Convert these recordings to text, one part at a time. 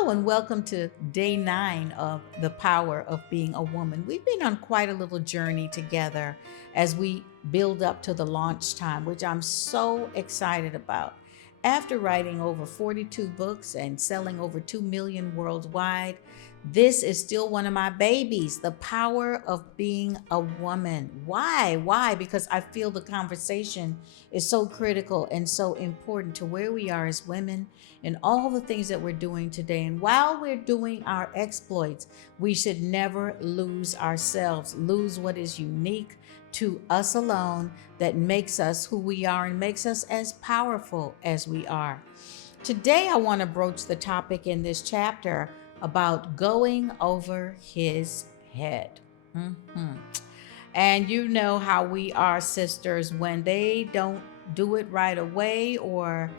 Hello and welcome to day 9 of The Power of Being a Woman. We've been on quite a little journey together as we build up to the launch time, which I'm so excited about. After writing over 42 books and selling over 2 million worldwide, this is still one of my babies, The Power of Being a Woman. Why? Why? Because I feel the conversation is so critical and so important to where we are as women and all the things that we're doing today. And while we're doing our exploits, we should never lose ourselves, lose what is unique to us alone that makes us who we are and makes us as powerful as we are. Today, I want to broach the topic in this chapter about going over his head. And you know how we are, sisters, when they don't do it right away or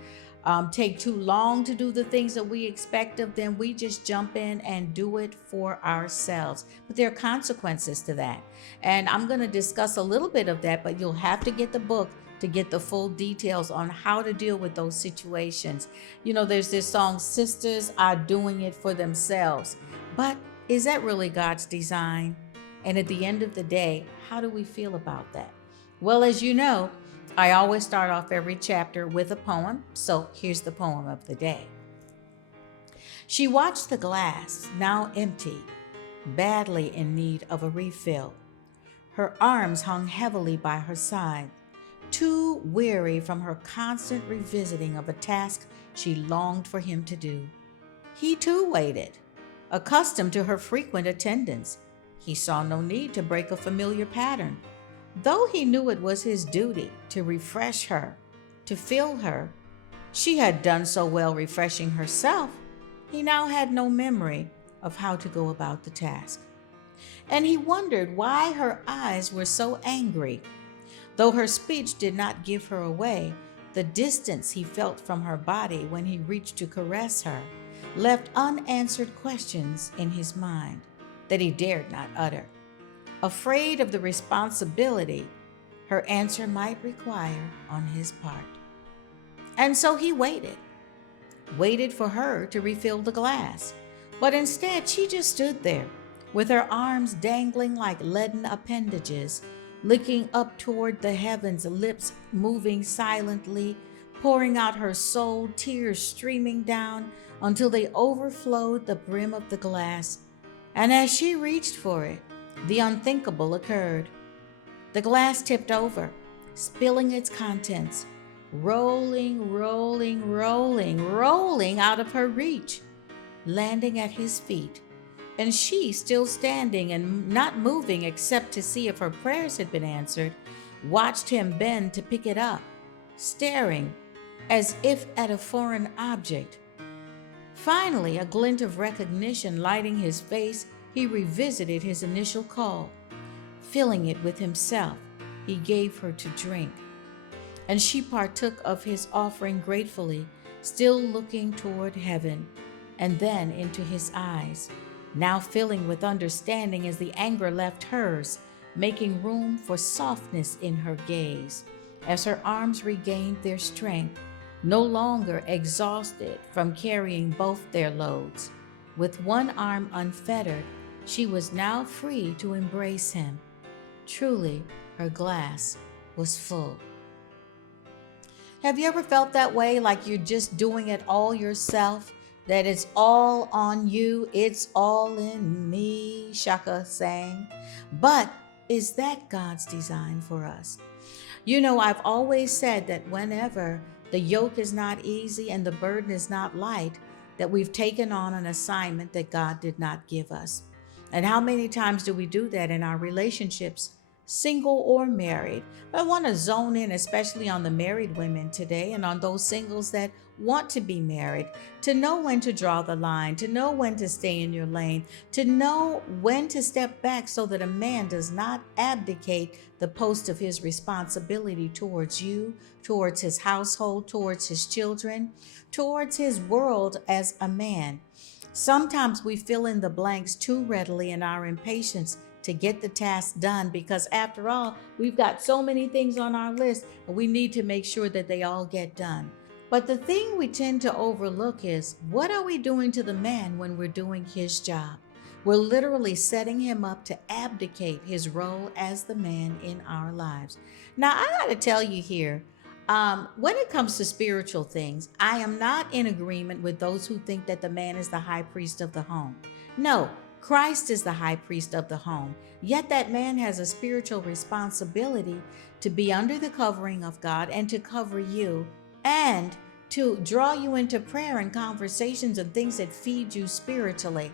take too long to do the things that we expect of them, we just jump in and do it for ourselves. But there are consequences to that. And I'm going to discuss a little bit of that, but you'll have to get the book to get the full details on how to deal with those situations. You know, there's this song, Sisters Are Doing It for Themselves. But is that really God's design? And at the end of the day, how do we feel about that? Well, as you know, I always start off every chapter with a poem. So here's the poem of the day. She watched the glass, now empty, badly in need of a refill. Her arms hung heavily by her side, too weary from her constant revisiting of a task she longed for him to do. He too waited, accustomed to her frequent attendance. He saw no need to break a familiar pattern, though he knew it was his duty to refresh her, to fill her. She had done so well refreshing herself, he now had no memory of how to go about the task. And he wondered why her eyes were so angry. Though her speech did not give her away, the distance he felt from her body when he reached to caress her left unanswered questions in his mind that he dared not utter. Afraid of the responsibility her answer might require on his part. And so he waited for her to refill the glass. But instead, she just stood there with her arms dangling like leaden appendages, looking up toward the heavens, lips moving silently, pouring out her soul, tears streaming down until they overflowed the brim of the glass. And as she reached for it, the unthinkable occurred. The glass tipped over, spilling its contents, rolling out of her reach, landing at his feet. And she, still standing and not moving except to see if her prayers had been answered, watched him bend to pick it up, staring as if at a foreign object. Finally, a glint of recognition lighting his face, he revisited his initial call. Filling it with himself, he gave her to drink. And she partook of his offering gratefully, still looking toward heaven, and then into his eyes, now filling with understanding as the anger left hers, making room for softness in her gaze, as her arms regained their strength, no longer exhausted from carrying both their loads. With one arm unfettered, she was now free to embrace him. Truly, her glass was full. Have you ever felt that way, like you're just doing it all yourself? That it's all on you, it's all in me, Shaka sang. But is that God's design for us? You know, I've always said that whenever the yoke is not easy and the burden is not light, that we've taken on an assignment that God did not give us. And how many times do we do that in our relationships, single or married? I want to zone in especially on the married women today and on those singles that want to be married, to know when to draw the line, to know when to stay in your lane, to know when to step back so that a man does not abdicate the post of his responsibility towards you, towards his household, towards his children, towards his world as a man. Sometimes we fill in the blanks too readily in our impatience to get the task done because, after all, we've got so many things on our list and we need to make sure that they all get done. But the thing we tend to overlook is, what are we doing to the man when we're doing his job? We're literally setting him up to abdicate his role as the man in our lives. Now, I got to tell you here, when it comes to spiritual things, I am not in agreement with those who think that the man is the high priest of the home. No, Christ is the high priest of the home. Yet that man has a spiritual responsibility to be under the covering of God and to cover you and to draw you into prayer and conversations and things that feed you spiritually.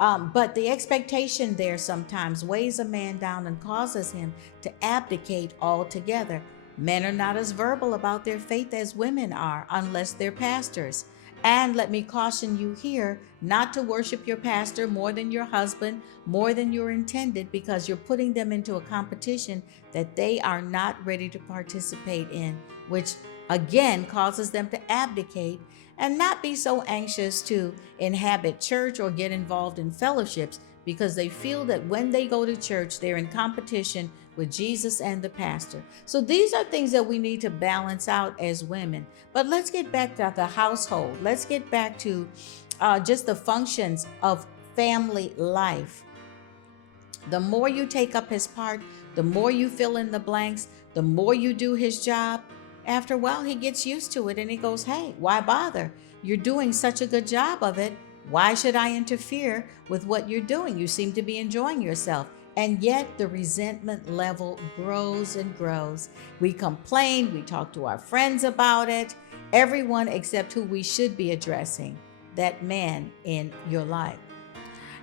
But the expectation there sometimes weighs a man down and causes him to abdicate altogether. Men are not as verbal about their faith as women are, unless they're pastors. And let me caution you here not to worship your pastor more than your husband, more than you're intended, because you're putting them into a competition that they are not ready to participate in, which again causes them to abdicate and not be so anxious to inhabit church or get involved in fellowships, because they feel that when they go to church, they're in competition with Jesus and the pastor. So these are things that we need to balance out as women. But let's get back to the household. Let's get back to just the functions of family life. The more you take up his part, the more you fill in the blanks, the more you do his job. After a while, he gets used to it and he goes, hey, why bother? You're doing such a good job of it. Why should I interfere with what you're doing? You seem to be enjoying yourself. And yet the resentment level grows and grows. We complain, we talk to our friends about it, everyone except who we should be addressing, that man in your life.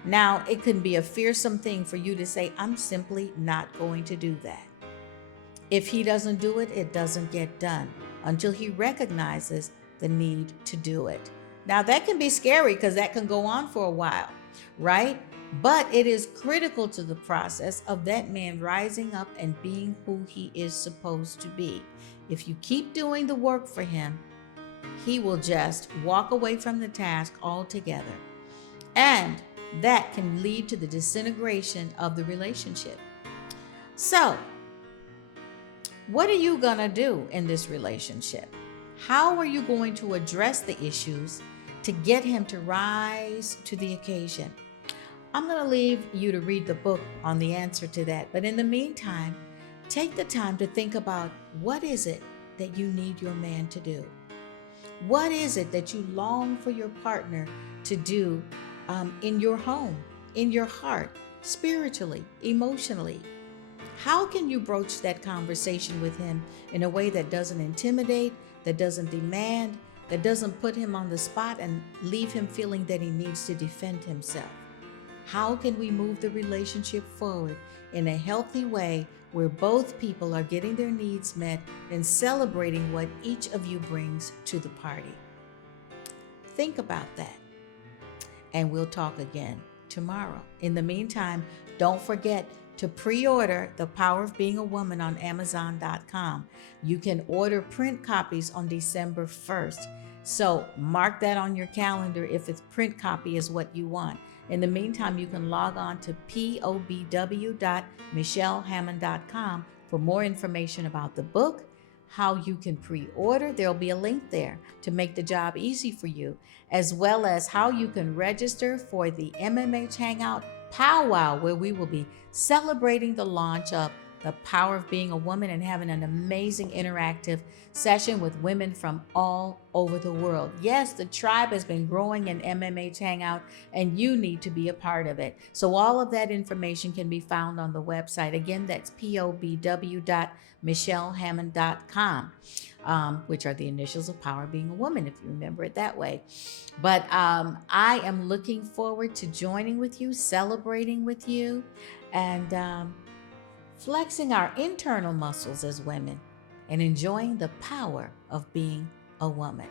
Now, it can be a fearsome thing for you to say, I'm simply not going to do that. If he doesn't do it, it doesn't get done until he recognizes the need to do it. Now, that can be scary because that can go on for a while, right? But it is critical to the process of that man rising up and being who he is supposed to be. If you keep doing the work for him, he will just walk away from the task altogether. And that can lead to the disintegration of the relationship. So, what are you going to do in this relationship? How are you going to address the issues to get him to rise to the occasion? I'm going to leave you to read the book on the answer to that. But in the meantime, take the time to think about, what is it that you need your man to do? What is it that you long for your partner to do in your home, in your heart, spiritually, emotionally? How can you broach that conversation with him in a way that doesn't intimidate, that doesn't demand, that doesn't put him on the spot and leave him feeling that he needs to defend himself? How can we move the relationship forward in a healthy way where both people are getting their needs met and celebrating what each of you brings to the party? Think about that. And we'll talk again tomorrow. In the meantime, don't forget to pre-order The Power of Being a Woman on Amazon.com. You can order print copies on December 1st. So mark that on your calendar if it's print copy is what you want. In the meantime, you can log on to pobw.michellehammond.com for more information about the book, how you can pre-order. There'll be a link there to make the job easy for you, as well as how you can register for the MMH Hangout Powwow, where we will be celebrating the launch of The Power of Being a Woman and having an amazing interactive session with women from all over the world. Yes, the tribe has been growing in MMH Hangout, and you need to be a part of it. So all of that information can be found on the website. Again, that's pobw.michellehammond.com, which are the initials of Power of Being a Woman, if you remember it that way. But I am looking forward to joining with you, celebrating with you, and flexing our internal muscles as women and enjoying the power of being a woman.